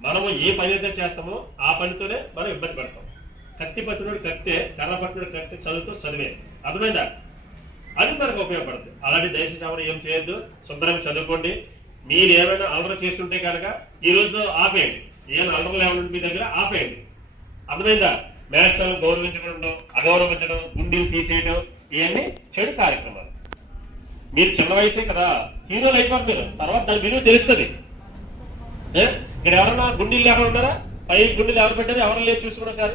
మనము ఏ పని అయితే చేస్తామో ఆ పనితోనే మనం ఇబ్బంది పడతాం. కత్తి పట్టినోడు కట్టే కర్ర పట్టినోడు కట్టే చదువుతూ చదివే. అర్థమైందా? అది మనకు ఉపయోగపడుతుంది. అలాంటి దయచేసి ఎవరు ఏం చేయొద్దు. శుభ్రంగా చదువుకోండి. మీరు ఏమైనా అలర చేస్తుంటే కనుక ఈ రోజు ఆపేయండి. ఏమైనా అలరలు ఏమైనా మీ దగ్గర ఆపేయండి. అర్థమైందా? మేస్తాలను గౌరవించడం అగౌరవించడం గుండీలు తీసేయడం ఇవన్నీ చెడు కార్యక్రమాలు. మీరు చిన్న వయసే కదా. హీరోలు అయిపోతారు తర్వాత దాని విలువ తెలుస్తుంది. ఇక్కడ ఎవరన్నా గుండీలు లేకుండా ఉన్నారా? పై గుండీలు ఎవరు పెట్టారు? ఎవరు లేదు చూసుకోండి ఒకసారి.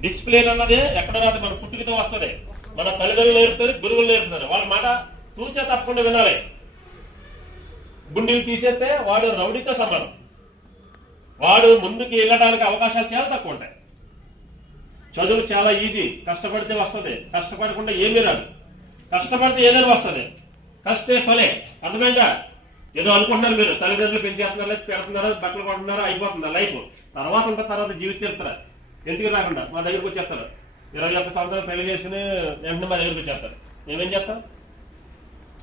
డిస్ప్లే అన్నది ఎక్కడ రాదు మన పుట్టుకతో వస్తుంది. మన తల్లిదండ్రులు నేర్పుతారు గురువులు నేర్పుతారు వాళ్ళ మాట తూచే తప్పకుండా వినాలి. గుండీలు తీసేస్తే వాడు రౌడీతో సమానం. వాడు ముందుకు వెళ్ళడానికి అవకాశాలు చాలా తక్కువ ఉంటాయి. చదువు చాలా ఈజీ. కష్టపడితే వస్తుంది. కష్టపడకుండా ఏమీ రాదు. కష్టపడితే ఏదైనా వస్తుంది. కష్టే ఫలే. అర్థమైందా? ఏదో అనుకుంటున్నారు మీరు. తల్లిదండ్రులు పెంచేస్తున్నారు పెడుతున్నారా బట్టలు కొంటున్నారా అయిపోతుందా లైఫ్ తర్వాత ఉన్న తర్వాత జీవిస్తారు ఎందుకు రాకుండా? మా దగ్గరకు వచ్చేస్తారు. ఇరవై ఒక్క సంవత్సరాలు పెళ్ళి చేసుకుని వెంటనే మా దగ్గరకు వచ్చేస్తారు. మేమేం చేస్తాం?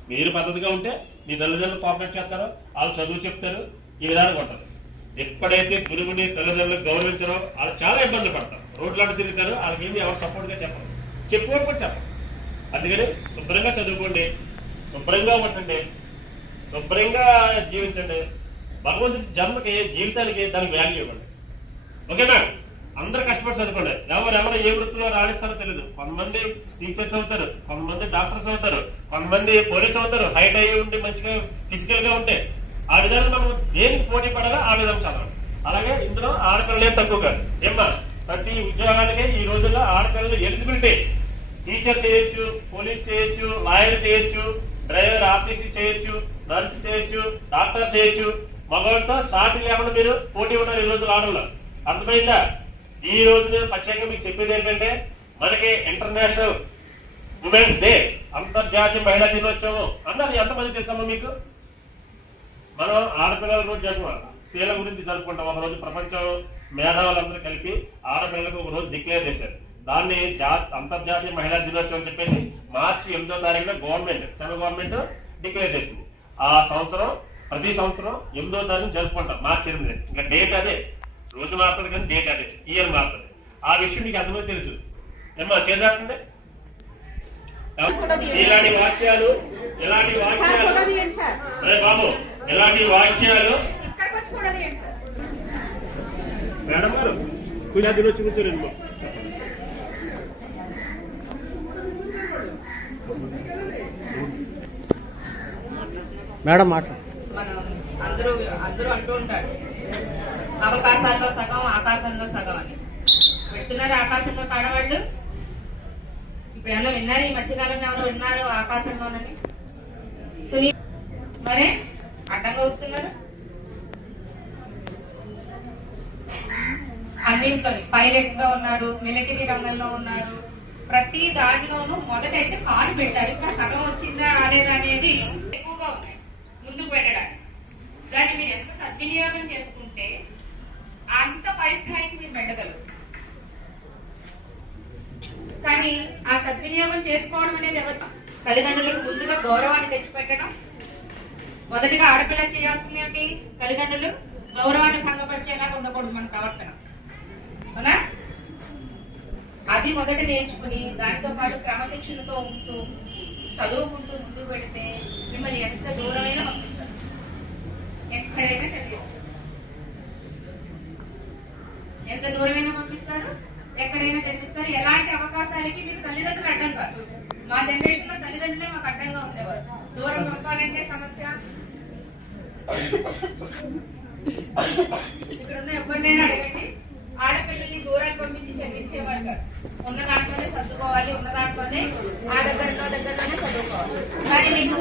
మీరు పద్ధతిగా ఉంటే మీ తల్లిదండ్రులు కోఆపరేట్ చేస్తారు? వాళ్ళు చదువు చెప్తారు ఈ విధానంగా ఉంటారు ఎప్పుడైతే గురువుని తల్లిదండ్రులు గౌరవించారో వాళ్ళు చాలా ఇబ్బంది పడతారు. రోడ్లాంటి తిరుగుతారు వాళ్ళకి ఏమి ఎవరు సపోర్ట్గా చెప్పరు. చెప్పుకోరు కూడా చెప్పరు. అందుకని శుభ్రంగా చదువుకోండి శుభ్రంగా ఉండండి. శుభ్రంగా జీవించండి. భగవంతుడి జన్మకి జీవితానికి దానికి వాల్యూ ఇవ్వండి. ఓకేనా అందరు కష్టపడి చదువుకోండి. ఎవరు ఎవరు ఏ వృత్తిలో రాణిస్తారో తెలియదు కొంతమంది టీచర్స్ అవుతారు. కొంతమంది డాక్టర్స్ అవుతారు. కొంతమంది పోలీస్ అవుతారు. హైట్ అయ్యి ఉండి మంచిగా ఫిజికల్గా ఉంటే ఆ విధంగా మనం దేనికి పోటీ పడాలో ఆ విధంగా చదవాలి. అలాగే ఇందులో ఆడపిల్లలే తక్కువ కాదు. ఏమ్మా? ప్రతి ఉద్యోగానికి ఈ రోజుల్లో ఆడపిల్లలు ఎలిజిబిలిటీ టీచర్ చేయొచ్చు పోలీస్ చేయొచ్చు లాయర్ చేయొచ్చు డ్రైవర్ ఆఫీస్ చేయొచ్చు నర్స్ చేయొచ్చు డాక్టర్ చేయొచ్చు మగవాడితో సాటి లేకుండా మీరు పోటీ ఉన్నారు ఈ రోజు ఆడల్లో అర్థమైందా? ఈ రోజు నేను ప్రత్యేకంగా మీకు చెప్పేది ఏంటంటే మనకి ఇంటర్నేషనల్ ఉమెన్స్ డే అంతర్జాతీయ మహిళా దినోత్సవం. అన్నారు ఎంతమంది తెలుసమ్మా మీకు? మనం ఆడపిల్లల రోజు జరుపుకోవాలి స్త్రీల గురించి జరుపుకుంటాం. ఒక రోజు ప్రపంచం మేధావులందరూ కలిపి ఆడపిల్లలకు ఒక రోజు డిక్లేర్ చేశారు. దాన్ని అంతర్జాతీయ మహిళా దినోత్సవం చెప్పేసి మార్చి ఎనిమిదో తారీఖున గవర్నమెంట్ సెంట్రల్ గవర్నమెంట్ డిక్లేర్ చేసింది. ఆ సంవత్సరం ప్రతి సంవత్సరం ఎనిమిదో తారీఖు జరుపుకుంటాం. మార్చి ఎనిమిది. ఇంకా డేట్ అదే. రోజు మారుతుంది కానీ డేట్ అదే. ఇయర్ మారుతుంది ఆ విషయం మీకు అందరూ తెలుసు. ఏమా చేద్దాండి ఇలాంటి వాక్యాలు ఇలాంటి సార్ వాక్యాలు. అరే బాబు ఇలాంటి వాక్యాలు. వచ్చి మేడం గారు పూజా దినోత్సవం గురించి మేడం మాట్లాడు. మనం అందరూ అందరూ అంటూ ఉంటారు అవకాశాల్లో సగం ఆకాశంలో సగం అని. పెడుతున్నారు ఆకాశంలో కాడవాళ్ళు? ఇప్పుడు ఏమన్నా విన్నారు? ఈ మధ్యకాలంలో ఎవరు విన్నారు ఆకాశంలోనని సునీ మరే? అడ్డంగా వస్తున్నారు అన్నింటిలో పైలట్స్గా ఉన్నారు మిలిటరీ రంగంలో ఉన్నారు. ప్రతి దానిలోనూ మొదటైతే కారు పెట్టారు. ఇంకా సగం వచ్చిందా రాలేదా అనేది ముందుకు వెళ్ళడానికి. దాన్ని మీరు ఎంత సద్వినియోగం చేసుకుంటే అంత పై స్థాయికి మీరు పెట్టగలరు. కానీ ఆ సద్వినియోగం చేసుకోవడం అనేది ఎవరు తల్లిదండ్రులకు ముందుగా గౌరవాన్ని తెచ్చిపెట్టడం? మొదటిగా ఆడపిల్ల చేయాల్సింది ఏంటి? తల్లిదండ్రులు గౌరవాన్ని భంగపరిచేలా ఉండకూడదు మన ప్రవర్తన. అవునా? అది మొదట నేర్చుకుని దానితో పాటు క్రమశిక్షణతో ఉంటూ చదువుకుంటూ ముందుకు వెళితే మిమ్మల్ని ఎంత మా జనరేషన్లో తల్లిదండ్రులే మాకు అడ్డంగా ఉండేవారు. దూరం పంపాలంటే సమస్య. ఇక్కడ ఉన్న ఎవరినైనా అడగండి. ఆడపిల్లల్ని దూరాలు పంపించి చదివించేవారు కాదు. ఉన్న దాంట్లోనే చదువుకోవాలి ఉన్న దాంట్లోనే ఆ దగ్గరలో దగ్గరలోనే చదువుకోవాలి. కానీ మీకు